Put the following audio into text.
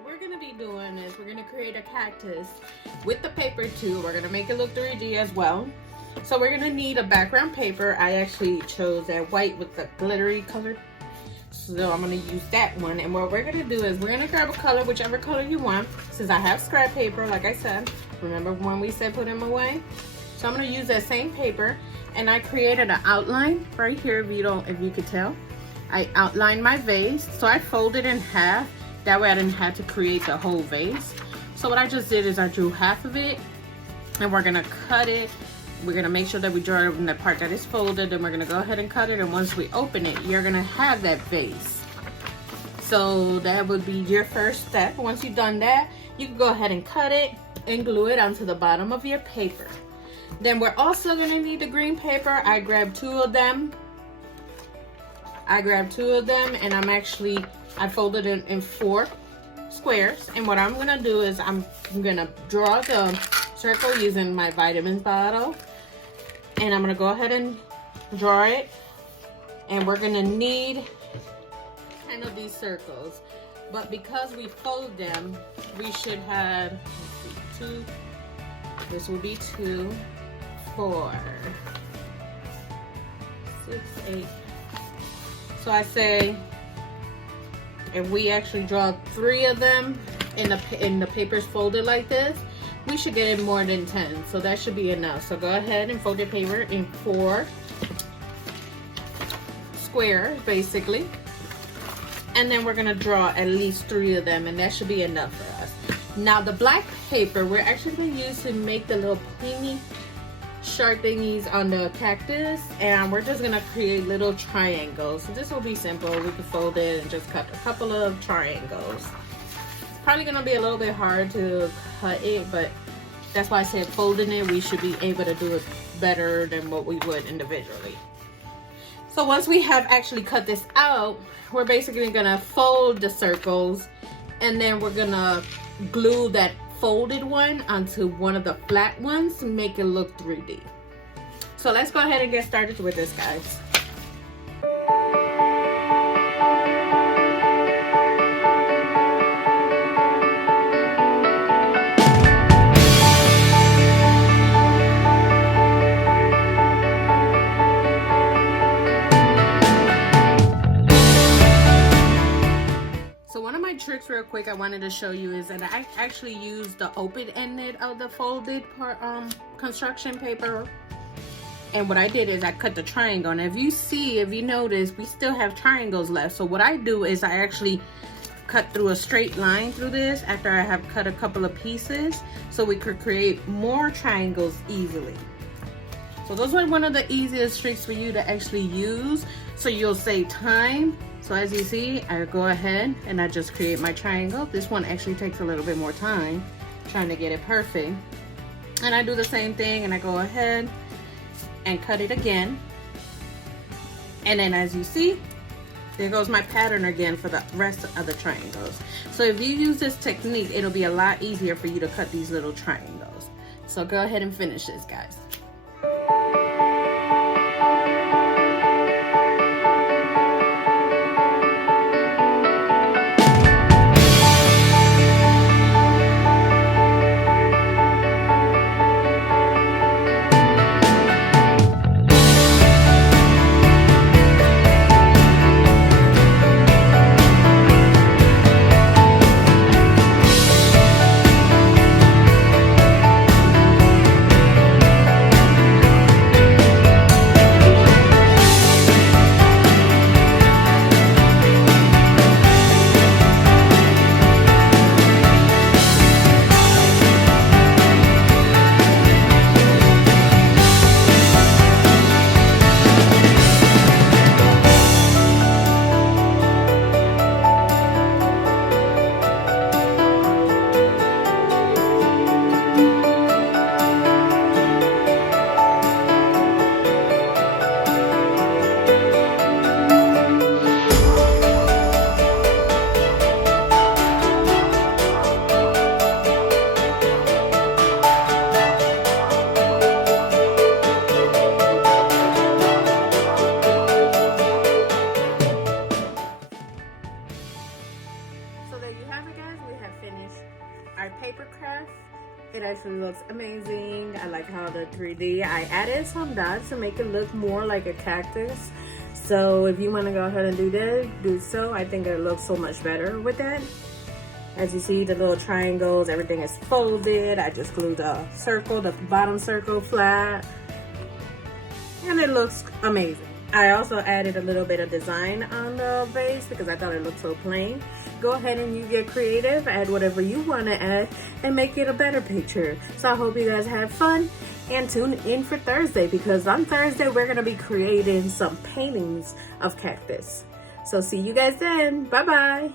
what we're going to be doing is we're going to create a cactus with the paper too. We're going to make it look 3D as well. So we're going to need a background paper. I actually chose that white with the glittery color. So I'm going to use that one. And what we're going to do is we're going to grab a color, whichever color you want. Since I have scrap paper, like I said, remember when we said put them away? So I'm going to use that same paper. And I created an outline right here, if you could tell. I outlined my vase. So I folded in half. That way I didn't have to create the whole vase. So what I just did is I drew half of it. And we're going to cut it. We're going to make sure that we draw it in the part that is folded. And we're going to go ahead and cut it. And once we open it, you're going to have that vase. So that would be your first step. Once you've done that, you can go ahead and cut it and glue it onto the bottom of your paper. Then we're also going to need the green paper. I grabbed two of them. And I folded it in 4 squares. And what I'm going to do is I'm going to draw the circle using my vitamins bottle. And I'm going to go ahead and draw it. And we're going to need 10 of these circles. But because we fold them, we should have, let's see, 2. This will be 2, 4, 6, 8. So I say, if we actually draw 3 of them in the papers folded like this, we should get it more than 10. So that should be enough. So go ahead and fold your paper in 4 squares, basically. And then we're gonna draw at least 3 of them, and that should be enough for us. Now the black paper, we're actually gonna use to make the little pointy sharp thingies on the cactus, and we're just gonna create little triangles. So this will be simple. We can fold it and just cut a couple of triangles. It's probably gonna be a little bit hard to cut it, but that's why I said folding it, we should be able to do it better than what we would individually. So once we have actually cut this out, we're basically gonna fold the circles, and then we're gonna glue that folded one onto one of the flat ones to make it look 3D. So let's go ahead and get started with this, guys. Tricks real quick I wanted to show you is that I actually used the open-ended of the folded part construction paper, and what I did is I cut the triangle. And if you notice, we still have triangles left. So what I do is I actually cut through a straight line through this after I have cut a couple of pieces, so we could create more triangles easily. So those are one of the easiest tricks for you to actually use, so you'll save time. So as you see, I go ahead and I just create my triangle. This one actually takes a little bit more time trying to get it perfect. And I do the same thing, and I go ahead and cut it again. And then as you see, there goes my pattern again for the rest of the triangles. So if you use this technique, it'll be a lot easier for you to cut these little triangles. So go ahead and finish this, guys. have it, guys. We have finished our paper craft. It actually looks amazing. I like how the 3D, I added some dots to make it look more like a cactus. So if you want to go ahead and do that, do so. I think it looks so much better with that. As you see, the little triangles, everything is folded. I just glued the circle, the bottom circle flat. And it looks amazing. I also added a little bit of design on the vase because I thought it looked so plain. Go ahead and you get creative, add whatever you want to add and make it a better picture. So I hope you guys have fun and tune in for Thursday, because on Thursday we're going to be creating some paintings of cactus. So see you guys then. Bye bye.